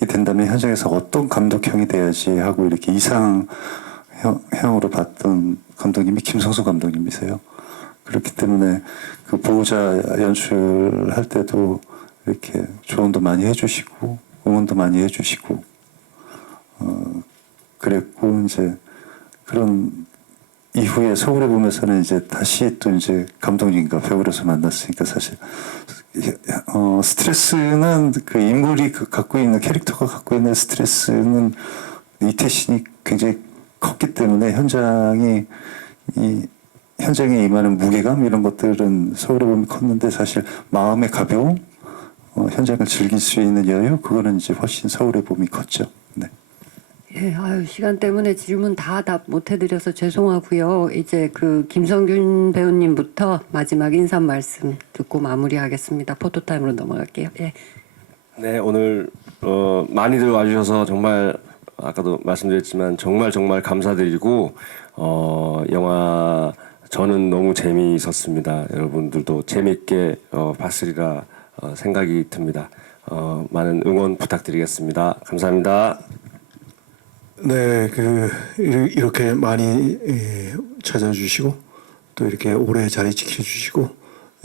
된다면 현장에서 어떤 감독형이 돼야지 하고 이렇게 이상형으로 봤던 감독님이 김성수 감독님이세요. 그렇기 때문에 그 보호자 연출할 때도 이렇게 조언도 많이 해주시고 응원도 많이 해주시고 그랬고 이제 그런 이후에 서울에 보면서는 이제 다시 또 이제 감독님과 배우로서 만났으니까 사실 스트레스는 그 인물이 갖고 있는 캐릭터가 갖고 있는 스트레스는 이태신이 굉장히 컸기 때문에 현장에 임하는 무게감 이런 것들은 서울에 보면 컸는데 사실 마음의 가벼움 현장을 즐길 수 있는 여유 그거는 이제 훨씬 서울의 봄이 컸죠. 네. 예, 아유 시간 때문에 질문 다 답 못 해드려서 죄송하고요. 이제 그 김성균 배우님부터 마지막 인사 말씀 듣고 마무리하겠습니다. 포토타임으로 넘어갈게요. 예. 네, 오늘 많이들 와주셔서 정말 아까도 말씀드렸지만 정말 감사드리고 영화 저는 너무 재미있었습니다. 여러분들도 재미있게 봤으리라 생각이 듭니다. 많은 응원 부탁드리겠습니다. 감사합니다. 네, 이렇게 많이 찾아주시고 또 이렇게 오래 자리 지켜주시고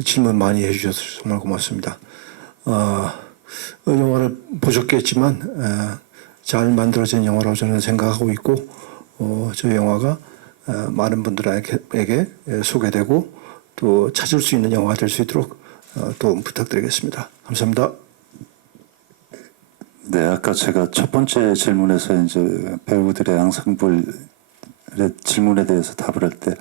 질문 많이 해주셔서 정말 고맙습니다. 영화를 보셨겠지만 잘 만들어진 영화라고 저는 생각하고 있고 저 영화가 많은 분들에게 소개되고 또 찾을 수 있는 영화가 될 수 있도록 도움 부탁드리겠습니다. 감사합니다. 네, 아까 제가 첫 번째 질문에서 이제 배우들의 앙상블의 질문에 대해서 답을 할 때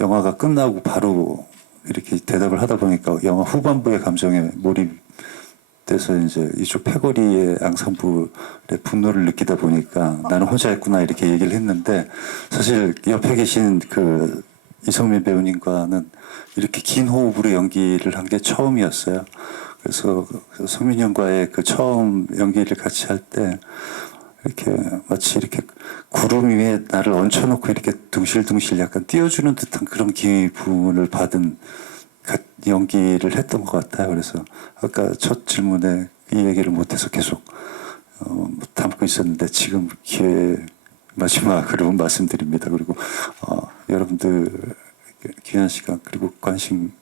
영화가 끝나고 바로 이렇게 대답을 하다 보니까 영화 후반부의 감정에 몰입돼서 이제 이쪽 패거리의 앙상블의 분노를 느끼다 보니까 나는 혼자였구나 이렇게 얘기를 했는데 사실 옆에 계신 그 이성민 배우님과는 이렇게 긴 호흡으로 연기를 한 게 처음이었어요. 그래서 성민 형과의 그 처음 연기를 같이 할 때 이렇게 마치 이렇게 구름 위에 나를 얹혀놓고 이렇게 둥실둥실 약간 띄워주는 듯한 그런 기분을 받은 연기를 했던 것 같아요. 그래서 아까 첫 질문에 이 얘기를 못해서 계속 담고 있었는데 지금 기회에 마지막으로 말씀드립니다. 그리고 여러분들 귀한 시간 그리고 관심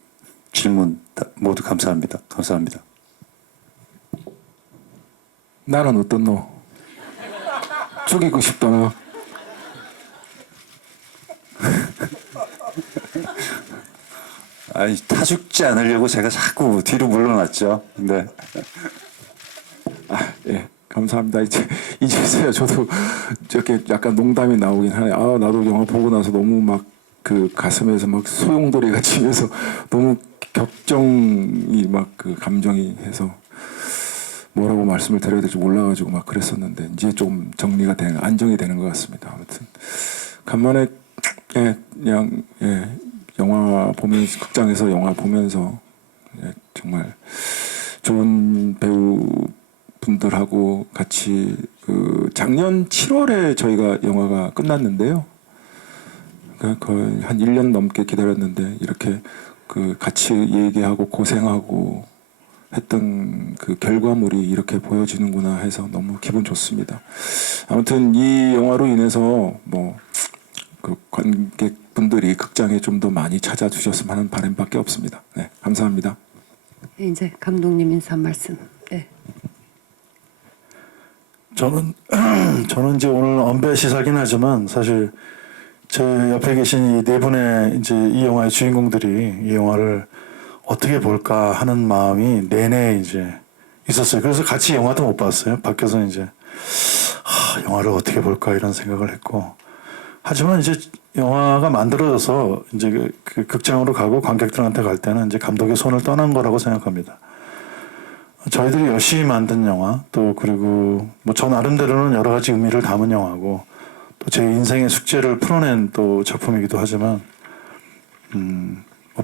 질문 모두 감사합니다. 감사합니다. 나는 어떻노? 죽이고 싶다 너. 아니 타 죽지 않으려고 제가 자꾸 뒤로 물러났죠. 네. 예, 감사합니다. 이제서야 저도 저렇게 약간 농담이 나오긴 하네. 나도 영화 보고 나서 너무 막 그 가슴에서 막 소용돌이가 치면서 너무 격정이 막 그 감정이 해서 뭐라고 말씀을 드려야 될지 몰라가지고 막 그랬었는데 이제 좀 정리가 되는 안정이 되는 것 같습니다. 아무튼 간만에 그냥 영화 보면서 극장에서 영화 보면서 정말 좋은 배우 분들하고 같이 그 작년 7월에 저희가 영화가 끝났는데요. 그러니까 거의 한 1년 넘게 기다렸는데 이렇게 그 같이 얘기하고 고생하고 했던 그 결과물이 이렇게 보여지는구나 해서 너무 기분 좋습니다. 아무튼 이 영화로 인해서 뭐 그 관객분들이 극장에 좀 더 많이 찾아주셨으면 하는 바람밖에 없습니다. 네, 감사합니다. 이제 감독님 인사 한 말씀. 네. 저는 이제 오늘 언배 시사긴 하지만 사실 제 옆에 계신 이 네 분의 이제 이 영화의 주인공들이 이 영화를 어떻게 볼까 하는 마음이 내내 이제 있었어요. 그래서 같이 영화도 못 봤어요. 밖에서 이제 영화를 어떻게 볼까 이런 생각을 했고, 하지만 이제 영화가 만들어져서 이제 그 극장으로 가고 관객들한테 갈 때는 이제 감독의 손을 떠난 거라고 생각합니다. 저희들이 열심히 만든 영화, 또 그리고 뭐 저 나름대로는 여러 가지 의미를 담은 영화고, 또 제 인생의 숙제를 풀어낸 또 작품이기도 하지만,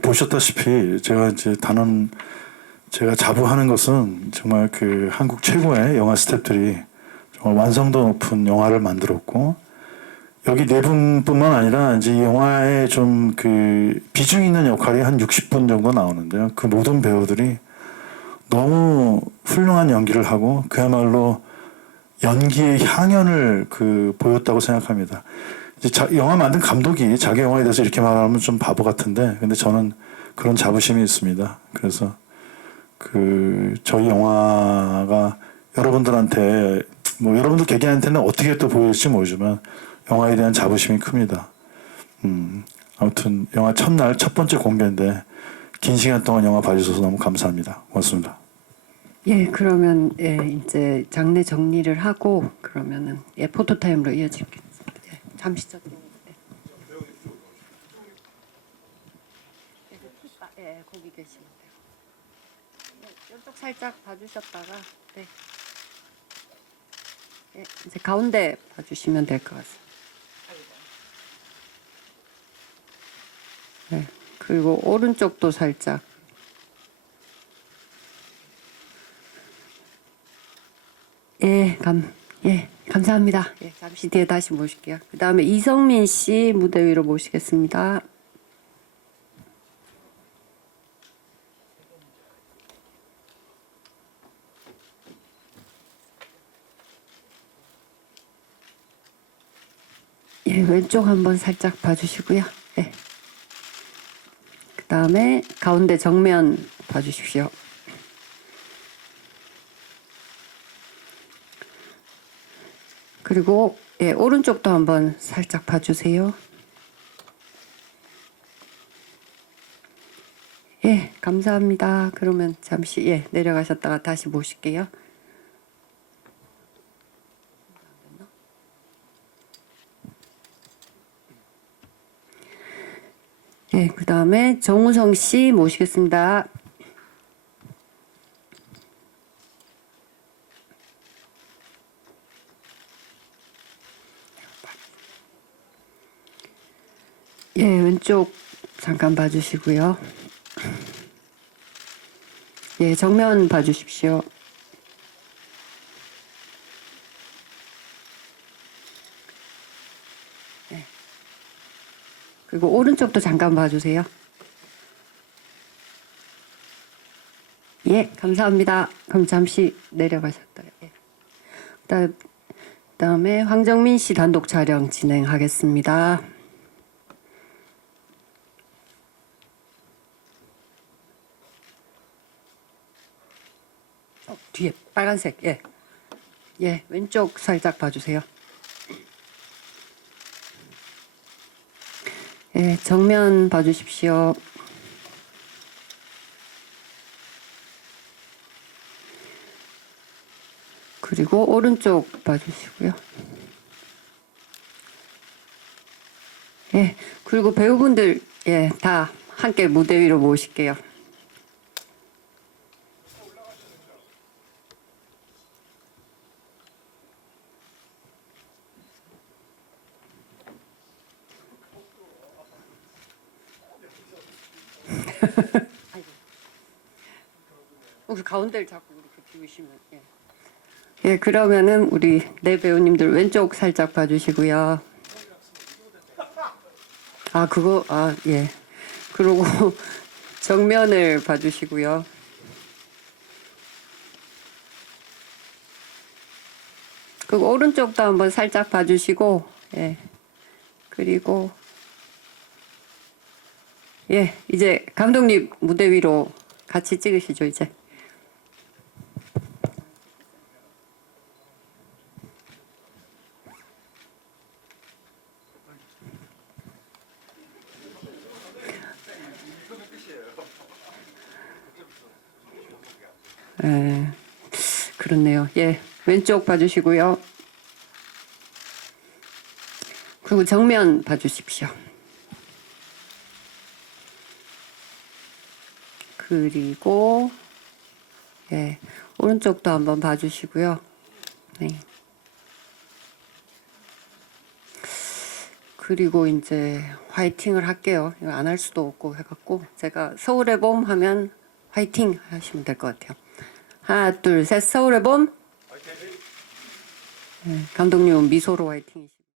보셨다시피 제가 이제 제가 자부하는 것은 정말 그 한국 최고의 영화 스태프들이 정말 완성도 높은 영화를 만들었고, 여기 네 분뿐만 아니라 이제 이 영화에 좀 그 비중 있는 역할이 한 60분 정도 나오는데요. 그 모든 배우들이 너무 훌륭한 연기를 하고 그야말로 연기의 향연을 그 보였다고 생각합니다. 이제 영화 만든 감독이 자기 영화에 대해서 이렇게 말하면 좀 바보 같은데, 근데 저는 그런 자부심이 있습니다. 그래서 그 저희 영화가 여러분들한테 뭐 여러분들 개개인한테는 어떻게 또 보일지 모르지만 영화에 대한 자부심이 큽니다. 아무튼 영화 첫날 첫 번째 공개인데 긴 시간 동안 영화 봐주셔서 너무 감사합니다. 고맙습니다. 예, 그러면 이제 장례 정리를 하고 그러면은 포토타임으로 이어지겠습니다. 잠시 저 거기 계시면 돼요. 이쪽 살짝 봐주셨다가 이제 가운데 봐주시면 될 것 같습니다. 네, 그리고 오른쪽도 살짝. 감사합니다. 잠시 뒤에 다시 모실게요. 그 다음에 이성민 씨 무대 위로 모시겠습니다. 왼쪽 한번 살짝 봐주시고요. 그 다음에 가운데 정면 봐주십시오. 그리고 오른쪽도 한번 살짝 봐주세요. 감사합니다. 그러면 잠시 내려가셨다가 다시 모실게요. 그 다음에 정우성 씨 모시겠습니다. 왼쪽 잠깐 봐주시고요. 정면 봐주십시오. 그리고 오른쪽도 잠깐 봐주세요. 감사합니다. 그럼 잠시 내려가셨다가. 그다음에 황정민 씨 단독 촬영 진행하겠습니다. 뒤에 빨간색. 왼쪽 살짝 봐주세요. 정면 봐주십시오. 그리고 오른쪽 봐주시고요. 그리고 배우분들 다 함께 무대 위로 모실게요. 그 가운데를 자꾸 이렇게 비우시면. 예. 예, 그러면은 우리 네 배우님들 왼쪽 살짝 봐주시고요. 예. 그리고 정면을 봐주시고요. 그리고 오른쪽도 한번 살짝 봐주시고, 예. 그리고, 예, 이제 감독님 무대 위로 같이 찍으시죠, 이제. 그렇네요. 예, 왼쪽 봐주시고요. 그리고 정면 봐주십시오. 그리고 예, 오른쪽도 한번 봐주시고요. 네. 그리고 이제 화이팅을 할게요. 이거 안 할 수도 없고 해갖고 제가 서울의 봄 하면 화이팅 하시면 될 것 같아요. 하나, 둘, 셋, 서울의 봄. 네, 감독님은 미소로 화이팅.